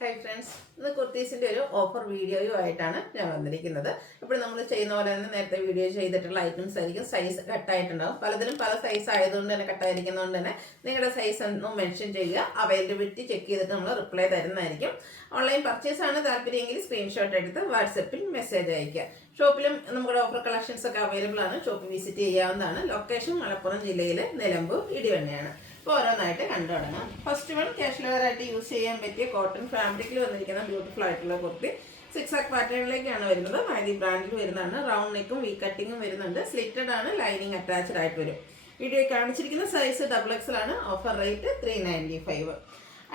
Hi friends, ഇന്ന് കുർത്തീസിൻ്റെ ഒരു offer വീഡിയോയുമായിട്ടാണ് ഞാൻ വന്നിരിക്കുന്നത്. ഇപ്പോൾ നമ്മൾ ചെയ്യുന്ന പോലെ തന്നെ നേരത്തെ വീഡിയോ ചെയ്തിട്ടുള്ള ഐറ്റംസ് ആയിരിക്കും. സൈസ് കട്ടായിട്ടുണ്ടാവും. പലതിലും പല സൈസ് ആയതുകൊണ്ട് തന്നെ കട്ടായിരിക്കുന്നതുകൊണ്ട് തന്നെ നിങ്ങളുടെ സൈസ് ഒന്ന് മെൻഷൻ ചെയ്യുക. അവൈലബിലിറ്റി ചെക്ക് ചെയ്തിട്ട് നമ്മൾ റിപ്ലൈ തരുന്നതായിരിക്കും. ഓൺലൈൻ പർച്ചേസ് ആണ് താല്പര്യമെങ്കിൽ സ്ക്രീൻഷോട്ട് എടുത്ത് വാട്സപ്പിൽ മെസ്സേജ് അയയ്ക്കുക. ഷോപ്പിലും നമ്മുടെ ഓഫർ കളക്ഷൻസ് ഒക്കെ അവൈലബിൾ ആണ്. ഷോപ്പ് വിസിറ്റ് ചെയ്യാവുന്നതാണ്. ലൊക്കേഷൻ മലപ്പുറം ജില്ലയിലെ നിലമ്പൂർ ഇടിവണ്ണയാണ്. അപ്പോൾ ഓരോന്നായിട്ട് കണ്ടു തുടങ്ങാം. ഫസ്റ്റ് വൺ കാഷ്വൽ വെയർ ആയിട്ട് യൂസ് ചെയ്യാൻ പറ്റിയ കോട്ടൺ ഫാബ്രിക്കിൽ വന്നിരിക്കുന്ന ബ്യൂട്ടിഫുൾ ആയിട്ടുള്ള കുർത്തി. 6 ആക്ക് പാറ്റേണിലേക്കാണ് വരുന്നത്. മൈദി ബ്രാൻഡിൽ വരുന്നതാണ്. റൗണ്ട് നെക്കും വി കട്ടിങ്ങും വരുന്നുണ്ട്. സ്ലിറ്റഡ് ആണ്. ലൈനിങ് അറ്റാച്ച്ഡ് ആയിട്ട് വരും. വീഡിയോ കാണിച്ചിരിക്കുന്ന സൈസ് XXL ആണ്. Offer rate 395.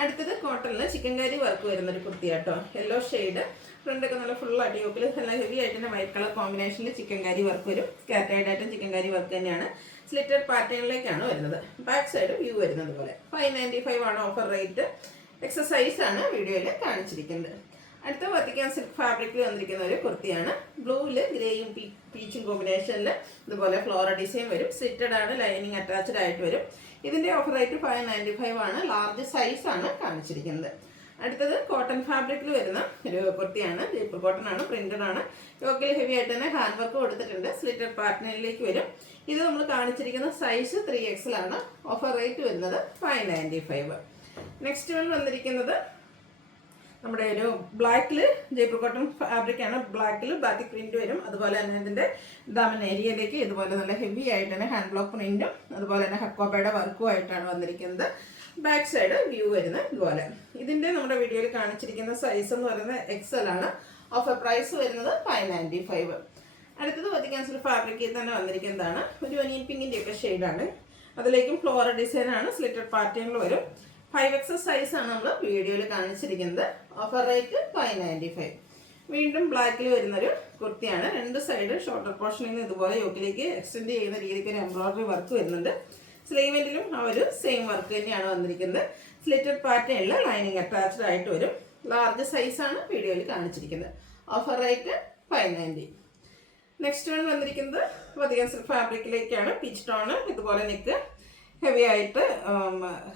അടുത്തത് കോട്ടണിൽ ചിക്കൻ കറി വർക്ക് വരുന്നൊരു കുർത്തി കേട്ടോ. Yellow shade. ഫ്രണ്ടൊക്കെ നല്ല ഫുൾ അടിയോക്കിൽ നല്ല ഹെവി ആയിട്ട് തന്നെ വൈറ്റ് കളർ കോമ്പിനേഷനിൽ ചിക്കൻ കറി വർക്ക് വരും. സ്കാറ്റേർഡ് ആയിട്ടും ചിക്കൻ കറി വർക്ക് തന്നെയാണ്. സ്ലിറ്റഡ് പാറ്റേണിലേക്കാണ് വരുന്നത്. ബാക്ക് സൈഡ് വ്യൂ വരുന്നത് പോലെ 595 ആണ് ഓഫർ റേറ്റ്. എക്സസൈസ് ആണ് വീഡിയോയിൽ കാണിച്ചിരിക്കുന്നത്. അടുത്ത വത്തിക്കാൻ സിൽക്ക് ഫാബ്രിക്കിൽ വന്നിരിക്കുന്ന ഒരു കുർത്തിയാണ്. ബ്ലൂവിൽ ഗ്രേയും പീച്ചും കോമ്പിനേഷനിൽ ഇതുപോലെ ഫ്ലോറൽ ഡിസൈൻ വരും. സ്ലിറ്റഡ് ആണ്. ലൈനിങ് അറ്റാച്ച്ഡ് ആയിട്ട് വരും. ഇതിൻ്റെ ഓഫർ റേറ്റ് 595 ആണ്. ലാർജ് സൈസ് ആണ് കാണിച്ചിരിക്കുന്നത്. അടുത്തത് കോട്ടൺ ഫാബ്രിക്കിൽ വരുന്ന ഒരു കുർത്തിയാണ്. ജയ്പൂർ കോട്ടൺ ആണ്. പ്രിന്റഡ് ആണ്. യോക്കിൽ ഹെവി ആയിട്ട് തന്നെ ഹാൻഡ് വർക്ക് കൊടുത്തിട്ടുണ്ട്. സ്ലിറ്റഡ് പാറ്റേണിലേക്ക് വരും. ഇത് നമ്മൾ കാണിച്ചിരിക്കുന്ന സൈസ് 3XL ആണ്. ഓഫർ റേറ്റ് വരുന്നത് 595. നെക്സ്റ്റ് വൺ വന്നിരിക്കുന്നത് നമ്മുടെ ഒരു ബ്ലാക്കിൽ ജയ്പൂർ കോട്ടൺ ഫാബ്രിക് ആണ്. ബ്ലാക്കിൽ ബാത്തിക് പ്രിന്റ് വരും. അതുപോലെ തന്നെ ഇതിൻ്റെ ദാമൻ ഏരിയയിലേക്ക് ഇതുപോലെ നല്ല ഹെവി ആയിട്ട് തന്നെ ഹാൻഡ് ബ്ലോക്ക് പ്രിന്റും അതുപോലെ തന്നെ ഹക്കോബയുടെ വർക്കും ആയിട്ടാണ് വന്നിരിക്കുന്നത്. ബാക്ക് സൈഡ് വ്യൂ വരുന്നത് ഇതുപോലെ. ഇതിൻ്റെ നമ്മുടെ വീഡിയോയിൽ കാണിച്ചിരിക്കുന്ന സൈസ് എന്ന് പറയുന്നത് XL ആണ്. ഓഫർ പ്രൈസ് വരുന്നത് 595. അടുത്തത് വത്തിക്കാൻ സിൽക്ക് ഫാബ്രിക്കിൽ തന്നെ വന്നിരിക്കുന്നതാണ്. ഒരു ഒനിയൻ പിങ്കിൻ്റെ ഒക്കെ ഷെയ്ഡാണ്. അതിലേക്കും ഫ്ലോറൽ ഡിസൈൻ ആണ്. സ്ലിറ്റഡ് പാറ്റേണിൽ വരും. 5XL സൈസ് ആണ് നമ്മൾ വീഡിയോയിൽ കാണിച്ചിരിക്കുന്നത്. Offer rate 595. വീണ്ടും ബ്ലാക്കിൽ വരുന്നൊരു കുർത്തിയാണ്. രണ്ട് സൈഡ് ഷോർട്ടർ പോർഷനിൽ നിന്ന് ഇതുപോലെ യോക്കിലേക്ക് എക്സ്റ്റെൻഡ് ചെയ്യുന്ന രീതിക്ക് ഒരു എംബ്രോയിഡറി വർക്ക് വരുന്നുണ്ട്. സ്ലീവെൻറ്റിലും ആ ഒരു സെയിം വർക്ക് തന്നെയാണ് വന്നിരിക്കുന്നത്. സ്ലിറ്റഡ് പാറ്റേണിൽ ലൈനിങ് അറ്റാച്ച്ഡ് ആയിട്ട് വരും. ലാർജ് സൈസാണ് വീഡിയോയിൽ കാണിച്ചിരിക്കുന്നത്. Offer rate 590. നെക്സ്റ്റ് വൺ വന്നിരിക്കുന്നത് വത്തിക്കാൻ സിൽക്ക് ഫാബ്രിക്കിലേക്കാണ്. Peach tone. ഇതുപോലെ നെക്ക് ഹെവി ആയിട്ട്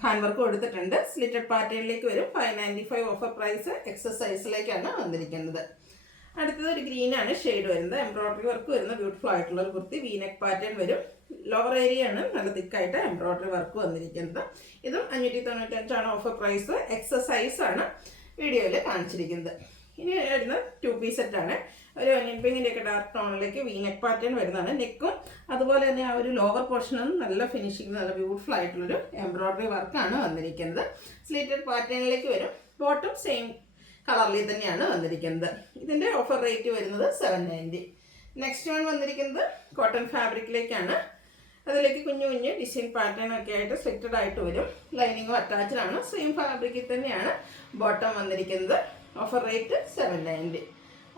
ഹാൻഡ് വർക്ക് കൊടുത്തിട്ടുണ്ട്. സ്ലിറ്റഡ് പാറ്റേണിലേക്ക് വരും. 595 ഓഫർ പ്രൈസ്. എക്സസൈസിലേക്കാണ് വന്നിരിക്കുന്നത്. അടുത്തത് ഒരു ഗ്രീനാണ് ഷെയ്ഡ് വരുന്നത്. എംബ്രോയിഡറി വർക്ക് വരുന്ന ബ്യൂട്ടിഫുൾ ആയിട്ടുള്ള ഒരു കുർത്തി. വീനെക്ക് പാറ്റേൺ വരും. ലോവർ ഏരിയ ആണ് നല്ല തിക്കായിട്ട് എംബ്രോയിഡറി വർക്ക് വന്നിരിക്കുന്നത്. ഇതും 595 ആണ് ഓഫർ പ്രൈസ്. എക്സസൈസ് ആണ് വീഡിയോയിൽ കാണിച്ചിരിക്കുന്നത്. ഇനി വരുന്ന 2 പീസ് സെറ്റാണ്. ഒരു ഒനിയൻ പിങ്കിൻ്റെ ഒക്കെ ഡാർക്ക് ടോണിലേക്ക് വീനെക്ക് പാറ്റേൺ വരുന്നതാണ്. നെക്കും അതുപോലെ തന്നെ ആ ഒരു ലോവർ പോർഷനും നല്ല ഫിനിഷിങ് നല്ല ബ്യൂട്ടിഫുൾ ആയിട്ടുള്ളൊരു എംബ്രോയിഡറി വർക്കാണ് വന്നിരിക്കുന്നത്. സ്ലിറ്റഡ് പാറ്റേണിലേക്ക് വരും. ബോട്ടം സെയിം കളറിൽ തന്നെയാണ് വന്നിരിക്കുന്നത്. ഇതിൻ്റെ ഓഫർ റേറ്റ് വരുന്നത് 790. നെക്സ്റ്റ് വൺ വന്നിരിക്കുന്നത് കോട്ടൺ ഫാബ്രിക്കിലേക്കാണ്. അതിലേക്ക് കുഞ്ഞു കുഞ്ഞ് ഡിസൈൻ പാറ്റേൺ ഒക്കെ ആയിട്ട് സ്ലിറ്റഡ് ആയിട്ട് വരും. ലൈനിങ്ങും അറ്റാച്ച്ഡ് ആണ്. സെയിം ഫാബ്രിക്കിൽ തന്നെയാണ് ബോട്ടം വന്നിരിക്കുന്നത്. Offer rate 790.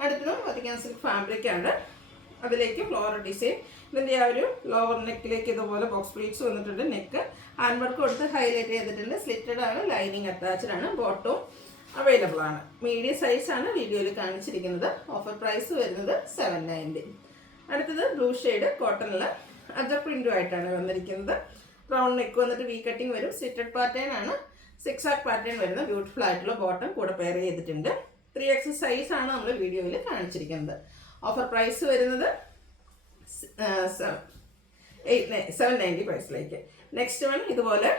അടുത്തതും വത്തിക്കാൻ സിൽക്ക് ഫാബ്രിക്കാണ്. അതിലേക്ക് ഫ്ലോറൽ ഡിസൈൻ. ഇതിൻ്റെ ആ ഒരു ലോവർ നെക്കിലേക്ക് ഇതുപോലെ ബോക്സ് പ്ലീറ്റ്സ് വന്നിട്ടുണ്ട്. നെക്ക് ഹാൻഡ് വർക്ക് കൊടുത്ത് ഹൈലൈറ്റ് ചെയ്തിട്ടുണ്ട്. സ്ലിറ്റഡ് ആണ്. ലൈനിങ് അറ്റാച്ച്ഡ് ആണ്. ബോട്ടവും അവൈലബിൾ ആണ്. മീഡിയം സൈസാണ് വീഡിയോയിൽ കാണിച്ചിരിക്കുന്നത്. ഓഫർ പ്രൈസ് വരുന്നത് 790. അടുത്തത് ബ്ലൂ ഷെയ്ഡ് കോട്ടണിൽ അജർ പ്രിന്റും ആയിട്ടാണ് വന്നിരിക്കുന്നത്. റൗണ്ട് നെക്ക് വന്നിട്ട് വി കട്ടിങ് വരും. സ്ലിറ്റഡ് പാറ്റേൺ ആണ്. 6 ആക്ക് പാറ്റേൺ വരുന്ന ബ്യൂട്ടിഫുൾ ആയിട്ടുള്ള ബോട്ടം കൂടെ പെയർ ചെയ്തിട്ടുണ്ട്. 3XL സൈസ് ആണ് നമ്മൾ വീഡിയോയിൽ കാണിച്ചിരിക്കുന്നത്. ഓഫർ പ്രൈസ് വരുന്നത് 790 പ്രൈസിലേക്ക്. നെക്സ്റ്റ് വൺ ഇതുപോലെ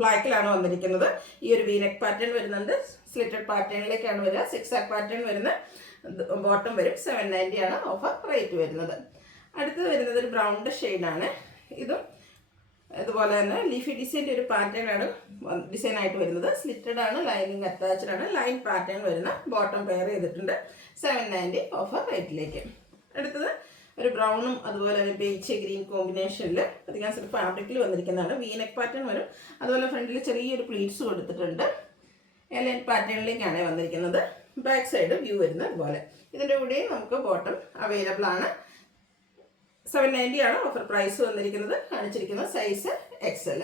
ബ്ലാക്കിലാണ് വന്നിരിക്കുന്നത്. ഈ ഒരു വീനെക്ക് പാറ്റേൺ വരുന്നുണ്ട്. സ്ലിറ്റഡ് പാറ്റേണിലേക്കാണ് വരിക. 6 ആക്ക് പാറ്റേൺ വരുന്ന ബോട്ടം വരും. 790 ആണ് ഓഫർ റേറ്റ് വരുന്നത്. അടുത്തത് വരുന്നത് ഒരു ബ്രൗണ്ട് ഷെയ്ഡാണ്. ഇതും അതുപോലെ തന്നെ ലീഫി ഡിസൈൻ്റെ ഒരു പാറ്റേൺ ആണ് ഡിസൈൻ ആയിട്ട് വരുന്നത്. സ്ലിറ്റഡ് ആണ്. ലൈനിങ് അറ്റാച്ച്ഡ് ആണ്. ലൈൻ പാറ്റേൺ വരുന്ന ബോട്ടം പെയർ ചെയ്തിട്ടുണ്ട്. 790 ഓഫർ റേറ്റിലേക്ക്. അടുത്തത് ഒരു ബ്രൗണും അതുപോലെ ഒരു ബേച്ച് ഗ്രീൻ കോമ്പിനേഷനിൽ അധികം സിൽക്ക് ഫാബ്രിക്കിൽ വന്നിരിക്കുന്നതാണ്. വീനെക്ക് പാറ്റേൺ വരും. അതുപോലെ ഫ്രണ്ടിൽ ചെറിയൊരു പ്ലീറ്റ്സ് കൊടുത്തിട്ടുണ്ട്. ലൈൻ പാറ്റേണിലേക്കാണ് വന്നിരിക്കുന്നത്. ബാക്ക് സൈഡ് വ്യൂ വരുന്നത് അതുപോലെ. ഇതിൻ്റെ കൂടെയും നമുക്ക് ബോട്ടം അവൈലബിൾ ആണ്. 790 ആണ് ഓഫർ പ്രൈസ് വന്നിരിക്കുന്നത്. കാണിച്ചിരിക്കുന്ന സൈസ് XL.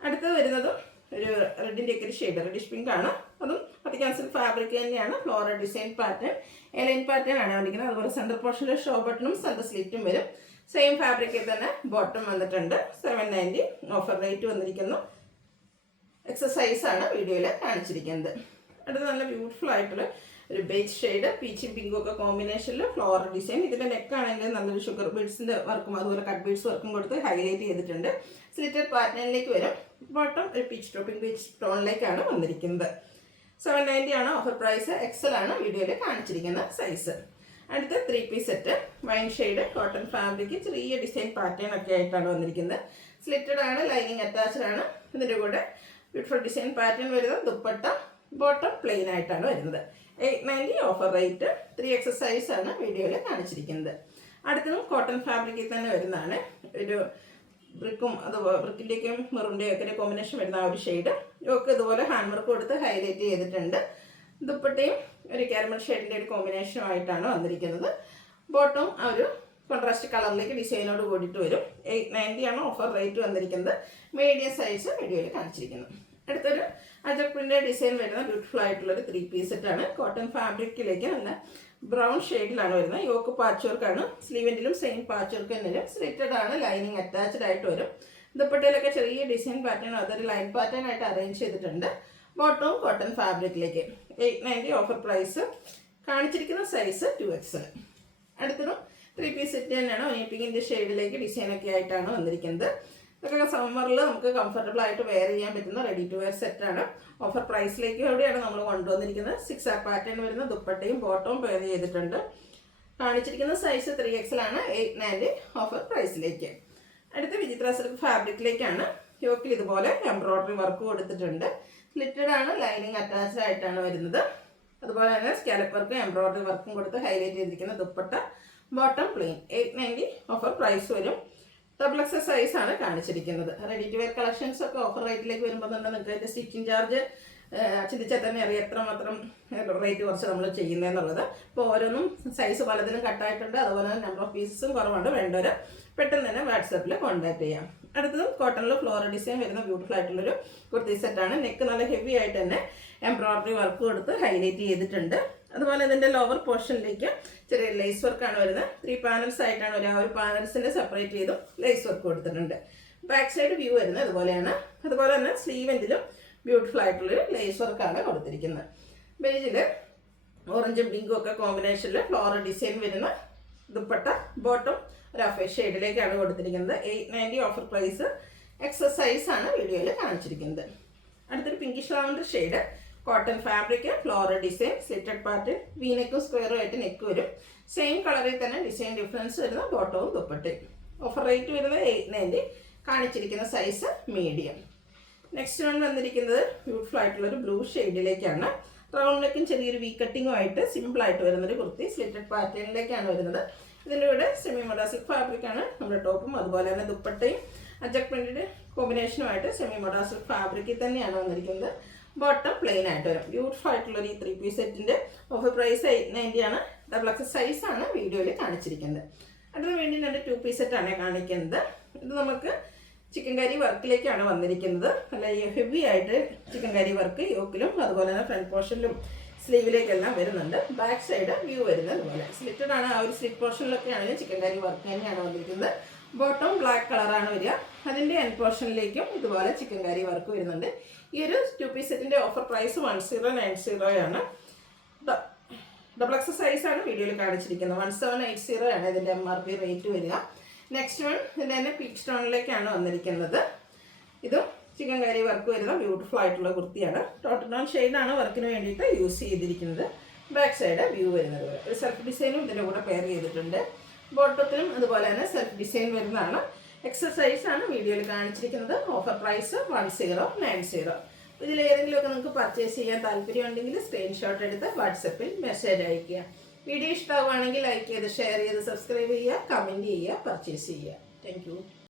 അടുത്തത് വരുന്നതും ഒരു റെഡിൻ്റെ ഒക്കെ ഒരു ഷെയ്ഡ് റെഡിഷ് പിങ്ക് ആണ്. അതും വത്തിക്കാൻ സിൽക്ക് ഫാബ്രിക് തന്നെയാണ്. Floral design pattern line pattern ആണ് വന്നിരിക്കുന്നത്. അതുപോലെ സെൻറ്റർ പോർഷനിൽ ഷോ ബട്ടണും സെൻറ്റർ സ്ലിറ്റും വരും. സെയിം ഫാബ്രിക്കിൽ തന്നെ ബോട്ടം വന്നിട്ടുണ്ട്. 790 ഓഫർ റേറ്റ് വന്നിരിക്കുന്നു. എക്സസൈസ് ആണ് വീഡിയോയിൽ കാണിച്ചിരിക്കുന്നത്. അടുത്ത നല്ല ബ്യൂട്ടിഫുൾ ആയിട്ടുള്ള ഒരു ബേജ് ഷെയ്ഡ് പീച്ചും പിങ്കും ഒക്കെ കോമ്പിനേഷനിൽ ഫ്ലോറൽ ഡിസൈൻ. ഇതിൻ്റെ നെക്കാണെങ്കിൽ നല്ലൊരു ഷുഗർ ബീഡ്സിൻ്റെ വർക്കും അതുപോലെ കട്ട് ബീഡ്സ് വർക്കും കൊടുത്ത് ഹൈലൈറ്റ് ചെയ്തിട്ടുണ്ട്. സ്ലിറ്റഡ് പാറ്റേണിലേക്ക് വരും. ബോട്ടം ഒരു പീച്ച് ടോപ്പിംഗ് പീച്ച് ടോണിലേക്കാണ് വന്നിരിക്കുന്നത്. 790 ആണ് ഓഫർ പ്രൈസ്. എക്സൽ ആണ് വീഡിയോയിൽ കാണിച്ചിരിക്കുന്ന സൈസ്. അടുത്ത 3 piece set wine shade cotton fabric ചെറിയ ഡിസൈൻ പാറ്റേൺ ഒക്കെ ആയിട്ടാണ് വന്നിരിക്കുന്നത്. സ്ലിറ്റഡ് ആണ്, ലൈനിങ് അറ്റാച്ച്ഡ് ആണ്. ഇതിൻ്റെ കൂടെ ബ്യൂട്ടിഫുൾ ഡിസൈൻ പാറ്റേൺ വരുന്നത്. ദുപ്പട്ട ബോട്ടം പ്ലെയിൻ ആയിട്ടാണ് വരുന്നത്. 890 ഓഫർ റേറ്റ്. 3X സൈസ് ആണ് വീഡിയോയിൽ കാണിച്ചിരിക്കുന്നത്. അടുത്തതും കോട്ടൺ ഫാബ്രിക്കിൽ തന്നെ വരുന്നതാണ്. ഒരു ബ്രിക്കും അതുപോലെ ബ്രിക്കിൻ്റെയൊക്കെയും മെറൂൻ്റെയും ഒക്കെ കോമ്പിനേഷൻ വരുന്ന ആ ഒരു ഷെയ്ഡ്. ഒക്കെ ഇതുപോലെ ഹാൻഡ് വർക്ക് കൊടുത്ത് ഹൈലൈറ്റ് ചെയ്തിട്ടുണ്ട്. ദുപ്പട്ടയും ഒരു കാരമൽ ഷെയ്ഡിൻ്റെ ഒരു കോമ്പിനേഷനുമായിട്ടാണ് വന്നിരിക്കുന്നത്. ബോട്ടം ആ ഒരു കോൺട്രാസ്റ്റ് കളറിലേക്ക് ഡിസൈനോട് കൂടിയിട്ട് വരും. 890 ആണ് ഓഫർ റേറ്റ് വന്നിരിക്കുന്നത്. മീഡിയം സൈസ് വീഡിയോയിൽ കാണിച്ചിരിക്കുന്നത്. അടുത്തൊരു അജക് പ്രിൻ്റ് ഡിസൈൻ വരുന്ന ബ്യൂട്ടിഫുൾ ആയിട്ടുള്ളൊരു 3 പീസ് സെറ്റാണ്. കോട്ടൺ ഫാബ്രിക്കിലേക്ക് നല്ല ബ്രൗൺ ഷെയ്ഡിലാണ് വരുന്നത്. യോക്ക് പാച്ച് വർക്കാണ്. സ്ലീവെൻറ്റിലും സെയിം പാച്ച് വർക്ക് തന്നെയും സ്ലിറ്റഡ് ആണ്, ലൈനിങ് അറ്റാച്ച്ഡ് ആയിട്ട് വരും. ദുപ്പട്ടയിലൊക്കെ ചെറിയ ഡിസൈൻ പാറ്റേൺ അതൊരു ലൈൻ പാറ്റേൺ ആയിട്ട് അറേഞ്ച് ചെയ്തിട്ടുണ്ട്. ബോട്ടവും കോട്ടൺ ഫാബ്രിക്കിലേക്ക്. 890 ഓഫർ പ്രൈസ്. കാണിച്ചിരിക്കുന്ന സൈസ് 2X. അടുത്തതും 3 പീസ് സെറ്റ് തന്നെയാണ്. ഒനിപ്പിങ്ങിൻ്റെ ഷെയ്ഡിലേക്ക് ഡിസൈനൊക്കെ ആയിട്ടാണ് വന്നിരിക്കുന്നത്. ഇതൊക്കെ സമ്മറിൽ നമുക്ക് കംഫർട്ടബിൾ ആയിട്ട് വെയർ ചെയ്യാൻ പറ്റുന്ന റെഡി ടു വെയർ സെറ്റാണ്. ഓഫർ പ്രൈസിലേക്ക് എവിടെയാണ് നമ്മൾ കൊണ്ടുവന്നിരിക്കുന്നത്. 6 പാറ്റേൺ വരുന്ന ദുപ്പട്ടയും ബോട്ടവും പെയർ ചെയ്തിട്ടുണ്ട്. കാണിച്ചിരിക്കുന്ന സൈസ് 3X ആണ്. 890 ഓഫർ പ്രൈസിലേക്ക്. അടുത്ത വിചിത്ര സിൽക്ക് ഫാബ്രിക്കിലേക്കാണ്. യോക്കിൽ ഇതുപോലെ എംബ്രോയ്ഡറി വർക്ക് കൊടുത്തിട്ടുണ്ട്. സ്ലിറ്റഡ് ആണ്, ലൈനിങ് അറ്റാച്ച്ഡ് ആയിട്ടാണ് വരുന്നത്. അതുപോലെ തന്നെ സ്കാലപ്പ് വർക്കും എംബ്രോയ്ഡറി വർക്കും കൊടുത്ത് ഹൈലൈറ്റ് ചെയ്തിരിക്കുന്ന dupatta bottom plain. 890 offer price വരും. XXL സൈസ് ആണ് കാണിച്ചിരിക്കുന്നത്. റെഡി ടു വെയർ കളക്ഷൻസ് ഒക്കെ ഓഫർ റേറ്റിലേക്ക് വരുമ്പോൾ തന്നെ നിങ്ങൾക്ക് അതിൻ്റെ സ്റ്റിച്ചിങ് ചാർജ് ചിന്തിച്ചാൽ തന്നെ അറിയാം എത്രമാത്രം റേറ്റ് കുറച്ച് നമ്മൾ ചെയ്യുന്നതെന്നുള്ളത്. ഇപ്പോൾ ഓരോന്നും സൈസ് പലതിലും കട്ടായിട്ടുണ്ട്. അതുപോലെ തന്നെ നമ്പർ ഓഫ് പീസസും കുറവുണ്ട്. വേണ്ടവർ പെട്ടെന്ന് തന്നെ വാട്സാപ്പിൽ കോൺടാക്ട് ചെയ്യാം. അടുത്തതും കോട്ടണിൽ ഫ്ലോറൽ ഡിസൈൻ വരുന്ന ബ്യൂട്ടിഫുൾ ആയിട്ടുള്ളൊരു കുർത്തി സെറ്റാണ്. നെക്ക് നല്ല ഹെവി ആയിട്ട് തന്നെ എംബ്രോയ്ഡറി വർക്ക് കൊടുത്ത് ഹൈലൈറ്റ് ചെയ്തിട്ടുണ്ട്. അതുപോലെ ഇതിൻ്റെ ലോവർ പോർഷനിലേക്ക് ചെറിയ ലേസ് വർക്കാണ് വരുന്നത്. 3 പാനൽസ് ആയിട്ടാണ് വരിക. ആ ഒരു പാനൽസിൻ്റെ സെപ്പറേറ്റ് ചെയ്തും ലേസ് വർക്ക് കൊടുത്തിട്ടുണ്ട്. ബാക്ക് സൈഡ് വ്യൂ വരുന്നത് അതുപോലെയാണ്. അതുപോലെ തന്നെ സ്ലീവെൻറ്റിലും ബ്യൂട്ടിഫുൾ ആയിട്ടുള്ളൊരു ലേസ് വർക്കാണ് കൊടുത്തിരിക്കുന്നത്. ബേജിൽ ഓറഞ്ചും പിങ്കും ഒക്കെ കോമ്പിനേഷനിൽ ഫ്ലോറൽ ഡിസൈൻ വരുന്ന ദുപ്പട്ട ബോട്ടം ഒരു അഫേ ഷെയ്ഡിലേക്കാണ് കൊടുത്തിരിക്കുന്നത്. 890 ഓഫർ പ്രൈസ്. XS സൈസ് ആണ് വീഡിയോയിൽ കാണിച്ചിരിക്കുന്നത്. അടുത്തൊരു pinkish lavender shade cotton fabric floral design slitted pattern വീനെക്കും സ്ക്വയറും ആയിട്ട് നെക്ക് വരും. സെയിം കളറിൽ തന്നെ ഡിസൈൻ ഡിഫറൻസ് വരുന്ന ബോട്ടവും ദുപ്പട്ടയും. ഓഫർ റേറ്റ് വരുന്നത് 890. കാണിച്ചിരിക്കുന്ന സൈസ് മീഡിയം. നെക്സ്റ്റ് വൺ വന്നിരിക്കുന്നത് ബ്യൂട്ടിഫുൾ ആയിട്ടുള്ളൊരു ബ്ലൂ ഷെയ്ഡിലേക്കാണ്. റൗണ്ട് നെക്കും ചെറിയൊരു വി കട്ടിങ്ങും ആയിട്ട് സിമ്പിളായിട്ട് വരുന്നൊരു കുർത്തി സ്ലിറ്റഡ് പാറ്റേണിലേക്കാണ് വരുന്നത്. ഇതിൻ്റെ കൂടെ സെമി മൊഡാസിക് ഫാബ്രിക്കാണ് നമ്മുടെ ടോപ്പും. അതുപോലെ തന്നെ ദുപ്പട്ടയും അജക് പ്രിന്റിൻ്റെ കോമ്പിനേഷനുമായിട്ട് സെമി മൊഡാസിക് ഫാബ്രിക്കിൽ തന്നെയാണ് വന്നിരിക്കുന്നത്. ബോട്ടം പ്ലെയിൻ ആയിട്ട് വരും. ബ്യൂട്ടിഫുൾ ആയിട്ടുള്ളൊരു ഈ 3 പീസ് സെറ്റിൻ്റെ ഓഫർ പ്രൈസ് 890 ആണ്. XXL സൈസ് ആണ് വീഡിയോയിൽ കാണിച്ചിരിക്കുന്നത്. അതിന് വേണ്ടി 2 പീസ് സെറ്റാണ് കാണിക്കുന്നത്. ഇത് നമുക്ക് ചിക്കൻ കറി വർക്കിലേക്കാണ് വന്നിരിക്കുന്നത്. നല്ല ഹെവി ആയിട്ട് ചിക്കൻ കറി വർക്ക് യോക്കിലും അതുപോലെ തന്നെ ഫ്രണ്ട് പോർഷനിലും സ്ലീവിലേക്കെല്ലാം വരുന്നുണ്ട്. ബാക്ക് സൈഡ് വ്യൂ വരുന്നത് അതുപോലെ സ്ലിറ്റഡ് ആണ്. ആ ഒരു സ്ലിറ്റ് പോർഷനിലൊക്കെ ആണെങ്കിലും ചിക്കൻ കറി വർക്ക് തന്നെയാണ് വന്നിരിക്കുന്നത്. ബോട്ടം ബ്ലാക്ക് കളറാണ് വരിക. അതിൻ്റെ എൻഡ് പോർഷനിലേക്കും ഇതുപോലെ ചിക്കൻ കറി വർക്ക് വരുന്നുണ്ട്. ഈ ഒരു 2 പീസ് സെറ്റിൻ്റെ ഓഫർ പ്രൈസ് 1090 ആണ്. XXL സൈസാണ് വീഡിയോയിൽ കാണിച്ചിരിക്കുന്നത്. 1780 ആണ് ഇതിൻ്റെ MRP റേറ്റ് വരിക. നെക്സ്റ്റ് വൺ ഇതിൻ്റെ തന്നെ പീച്ച് ടോണിലേക്കാണ് വന്നിരിക്കുന്നത്. ഇതും ചിക്കൻ കറി വർക്ക് വരുന്ന ബ്യൂട്ടിഫുൾ ആയിട്ടുള്ള കുർത്തിയാണ്. ടോട്ടൽ ടോൺ ഷെയ്ഡാണ് വർക്കിന് വേണ്ടിയിട്ട് യൂസ് ചെയ്തിരിക്കുന്നത്. ബാക്ക് സൈഡ് വ്യൂ വരുന്നത് പോലെ ഒരു സെൽഫ് ഡിസൈനും ഇതിൻ്റെ കൂടെ പെയർ ചെയ്തിട്ടുണ്ട്. ബോട്ടത്തിലും അതുപോലെ തന്നെ സെൽഫ് ഡിസൈൻ വരുന്നതാണ്. XL സൈസാണ് വീഡിയോയിൽ കാണിച്ചിരിക്കുന്നത്. Offer price 1090. ഇതിലേതെങ്കിലുമൊക്കെ നിങ്ങൾക്ക് പർച്ചേസ് ചെയ്യാൻ താല്പര്യമുണ്ടെങ്കിൽ സ്ക്രീൻഷോട്ട് എടുത്ത് വാട്സപ്പിൽ മെസ്സേജ് അയയ്ക്കുക. വീഡിയോ ഇഷ്ടമാവുകയാണെങ്കിൽ ലൈക്ക് ചെയ്ത് ഷെയർ ചെയ്ത് സബ്സ്ക്രൈബ് ചെയ്യുക, കമൻറ്റ് ചെയ്യുക, പർച്ചേസ് ചെയ്യുക. താങ്ക്